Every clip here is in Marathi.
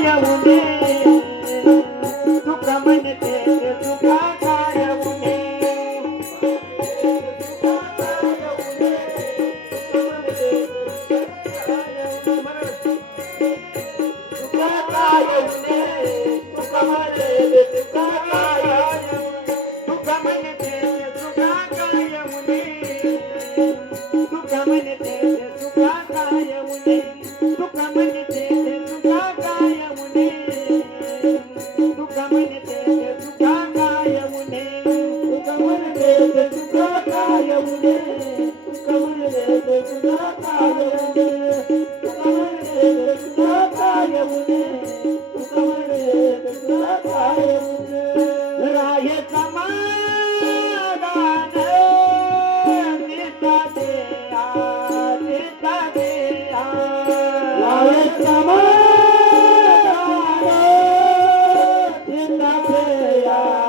काय उणे तुका म्हणते तुका काय उणे तुका काय उणे तुका म्हणते तुका काय तुका म्हणते तुका काय उणे तुका म्हणते तुका काय उणे तुका म्हणते तुका काय उणे तुका म्हणते तुका काय उणे तुका म्हणते तुका काय उणे तुका म्हणते तुका काय उणे तुका म्हणते तुका काय उणे तुका म्हणते तुका काय उणे राहे समाधान निता दे राहे समाधान निता दे राहे समाधान निता दे राहे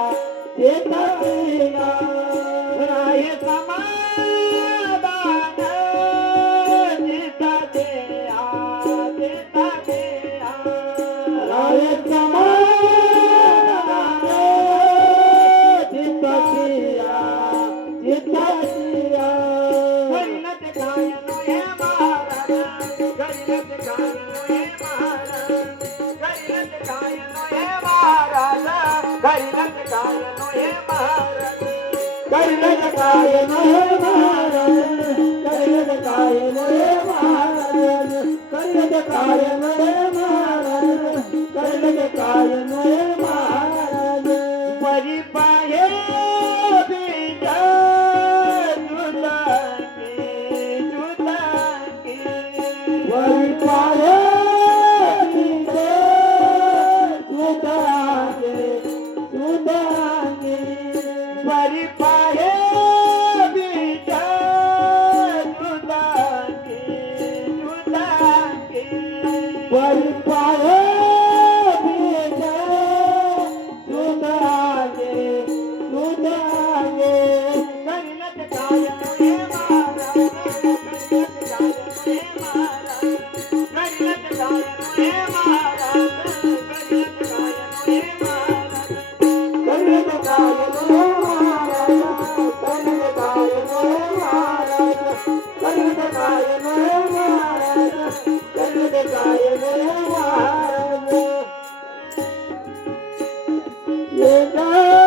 Yeah.